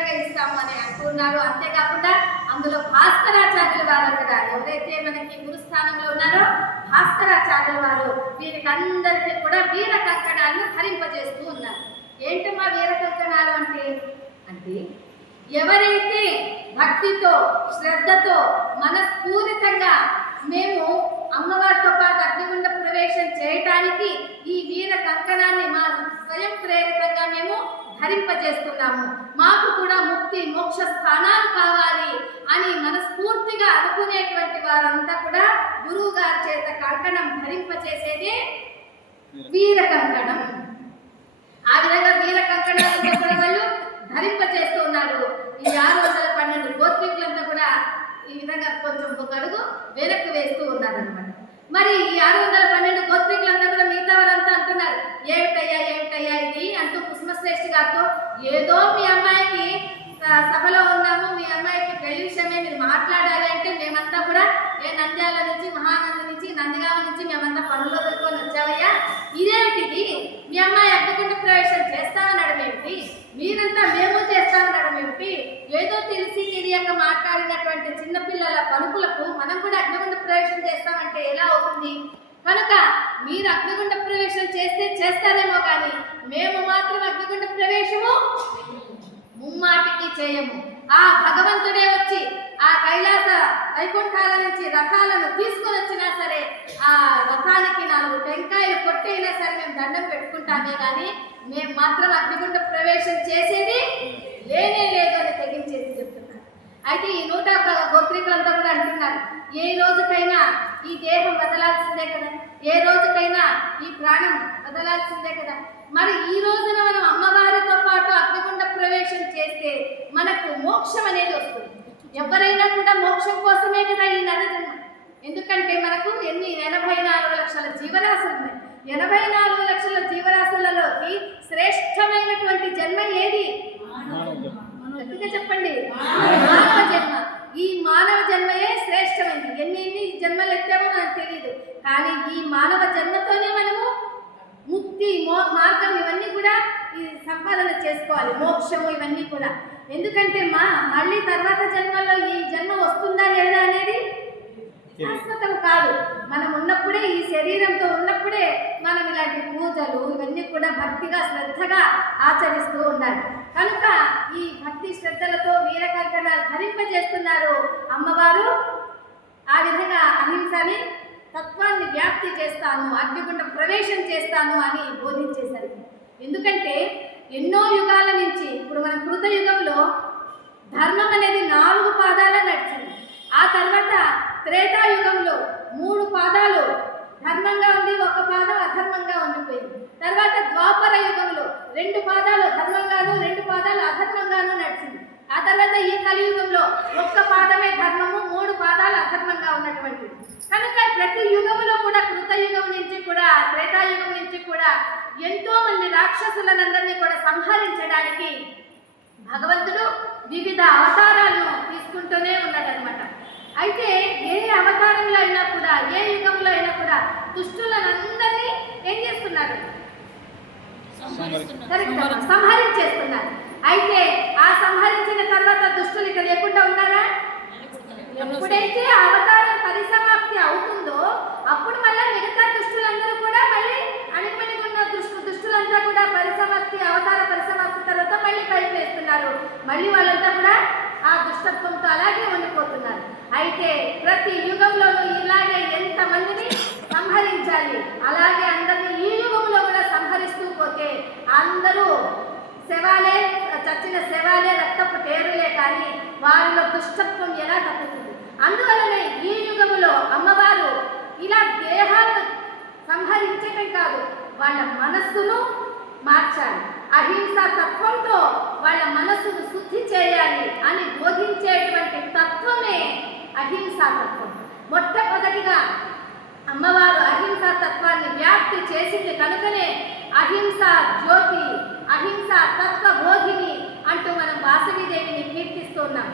ఖచ్చితంగా ఇస్తాము అని అంటున్నారు. అంతేకాకుండా అందులో భాస్కరాచార్యుల వారు కూడా ఎవరైతే మనకి గురుస్థానంలో ఉన్నారో భాస్కరాచార్యుల వారు వీరికి అందరికీ కూడా వీర కంకణాలను ధరింపజేస్తూ ఉన్నారు. ఏంటమ్మా వీర కంకణాలు అంటే అంటే ఎవరైతే భక్తితో శ్రద్ధతో మనస్ఫూరితంగా మేము అమ్మవారితో పాటు అగ్నిగుండ ప్రవేశం చేయటానికి ఈ వీర కంకణాన్ని మా స్వయం ప్రేరితంగా మేము ధరింపజేస్తున్నాము, మాకు కూడా ముక్తి మోక్ష స్థానాలు కావాలి అని మనస్ఫూర్తిగా అనుకునేటువంటి వారంతా కూడా గురువు గారి చేత కంకణం ధరింపజేసేదే వీర కంకణం. ఆ విధంగా వీర కంకణాలతో కూడా వాళ్ళు ధరింపజేస్తూ ఉన్నారు. ఈ 612 గోత్రికులంతా కూడా ఈ విధంగా కొంచెం ఒక అడుగు వెనక్కి వేస్తూ ఉన్నారనమాట. మరి ఈ 612 గోత్రికులంతా కూడా మిగతా వారంతా అంటున్నారు, ఏమిటయ్యా ఇది అంటూ కుసుమశ్రేష్ఠి గారితో, ఏదో మీ అమ్మాయికి సభలో ఉన్నాము, మీ అమ్మాయికి పెళ్లి విషయమే మీరు మాట్లాడాలి అంటే మేమంతా కూడా నంద్యాల నుంచి మహానంది నుంచి నందిగామ నుంచి మేమంతా పనులు వదులుకొని వచ్చామయ్యా, ఇదేమిటిది మీ అమ్మాయి అగ్నిగుండ ప్రవేశం చేస్తామనడం ఏమిటి, మీరంతా మేము చేస్తామనడం ఏమిటి, ఏదో తెలిసి తెలియక మాట్లాడినటువంటి చిన్నపిల్లల పలుకులకు మనం కూడా అగ్నిగుండ ప్రవేశం చేస్తామంటే ఎలా అవుతుంది, కనుక మీరు అగ్నిగుండ ప్రవేశం చేస్తారేమో కానీ మేము మాత్రం అగ్నిగుండ ప్రవేశము ముమ్మాటికి చేయము. ఆ భగవంతుడే వచ్చి ఆ కైలాస వైకుంఠాల నుంచి రథాలను తీసుకొని వచ్చినా సరే ఆ రథానికి 4 టెంకాయలు కొట్టైనా సరే మేము దండం పెట్టుకుంటామే కానీ మేము మాత్రం అగ్నిగుండ ప్రవేశం చేసేది లేనే లేదు అని తెగించేసి చెప్తున్నారు. అయితే ఈ 101 గోత్రికులంతా కూడా అంటున్నారు, ఏ రోజుకైనా ఈ దేహం వదలాల్సిందే కదా, ఏ రోజుకైనా ఈ ప్రాణం వదలాల్సిందే కదా, మరి ఈ రోజున మనం అమ్మవారితో పాటు అగ్నిగుండ ప్రవేశం చేస్తే మనకు మోక్షం అనేది వస్తుంది. ఎవరైనా కూడా మోక్షం కోసమే కదా ఈ నరజన్మ. ఎందుకంటే మనకు 84 లక్షల జీవరాశులు ఉన్నాయి. 84 లక్షల జీవరాశులలోకి శ్రేష్టమైనటువంటి జన్మ ఏది? గట్టిగా చెప్పండి, మానవ జన్మ. ఈ మానవ జన్మయే శ్రేష్టమైనది. ఎన్ని జన్మలు ఎత్తామో మనకు తెలియదు, కానీ ఈ మానవ జన్మతోనే మనము ముక్తి మార్గం ఇవన్నీ కూడా ఈ సంపాదన చేసుకోవాలి, మోక్షము ఇవన్నీ కూడా. ఎందుకంటే మళ్ళీ తర్వాత జన్మలో ఈ జన్మ వస్తుందా లేదా అనేది శాశ్వతం కాదు. మనం ఉన్నప్పుడే, ఈ శరీరంతో ఉన్నప్పుడే మనం ఇలాంటి పూజలు ఇవన్నీ కూడా భక్తిగా శ్రద్ధగా ఆచరిస్తూ ఉండాలి. కనుక ఈ భక్తి శ్రద్ధలతో వీర కంకణాలు ధరింపజేస్తున్నారు అమ్మవారు. ఆ విధంగా అహింసని తత్వాన్ని వ్యాప్తి చేస్తాను, అగ్నిగుండ ప్రవేశం చేస్తాను అని బోధించేసరికి. ఎందుకంటే ఎన్నో యుగాల నుంచి ఇప్పుడు మన కృతయుగంలో ధర్మం అనేది 4 పాదాల నడిచింది. ఆ తర్వాత త్రేతాయుగంలో 3 పాదాలు ధర్మంగా ఉంది, 1 పాదం అధర్మంగా ఉండిపోయింది. తర్వాత ద్వాపర యుగంలో 2 పాదాలు ధర్మంగాను 2 పాదాలు అధర్మంగాను నడిచింది. ఆ తర్వాత ఈ కలియుగంలో 1 పాదమే ధర్మము, 3 పాదాలు అధర్మంగా ఉన్నటువంటిది. కనుక ప్రతి యుగంలో కూడా కృతయుగం నుంచి కూడా త్రేతాయుగం నుంచి కూడా ఎంతో మంది రాక్షసులందరినీ కూడా సంహరించడానికి భగవంతుడు వివిధ అవతారాలను తీసుకుంటూనే ఉన్నాడనమాట. అయితే ఏ అవతారంలో అయినా కూడా, ఏ యుగంలో అయినా కూడా దుష్టులందరినీ ఏం చేస్తున్నారు? సంహరించేస్తున్నారు. అయితే ఆ సంహరించిన తర్వాత దుష్టులు ఇక్కడ లేకుండా ఉన్నారా? ఎప్పుడైతే అవతారం పరిసమాప్తి అవుతుందో అప్పుడు మళ్ళీ మిగతా దుష్టులందరూ కూడా మళ్ళీ అణిగిమణిగి ఉన్న దుష్టులంతా కూడా అవతార పరిసమాప్తి తర్వాత మళ్ళీ పైకి వేస్తున్నారు. మళ్ళీ వాళ్ళంతా కూడా ఆ దుష్టత్వంతో అలాగే ఉండిపోతున్నారు. అయితే ప్రతి యుగంలోనూ ఇలాగే ఎంతమందిని సంహరించాలి, అలాగే అందరినీ ఈ యుగంలో కూడా సంహరిస్తూ పోతే అందరూ శవాలే, చచ్చిన శవాలే, రక్తపు టేరులే, కానీ వారిలో దుష్టత్వం ఎలా తప్పుతుంది? అందువలనే ఈ యుగంలో అమ్మవారు ఇలా దేహాలను సంహరించటం కాదు, వాళ్ళ మనస్సును మార్చాలి, అహింసా తత్వంతో వాళ్ళ మనస్సును శుద్ధి చేయాలి అని బోధించేటువంటి తత్వమే అహింసా తత్వం. మొట్టమొదటిగా అమ్మవారు అహింసా తత్వాన్ని వ్యాప్తి చేసింది కనుకనే అహింసా జ్యోతి, అహింసా తత్వ బోధిని అంటూ మనం వాసవీదేవిని కీర్తిస్తున్నాం.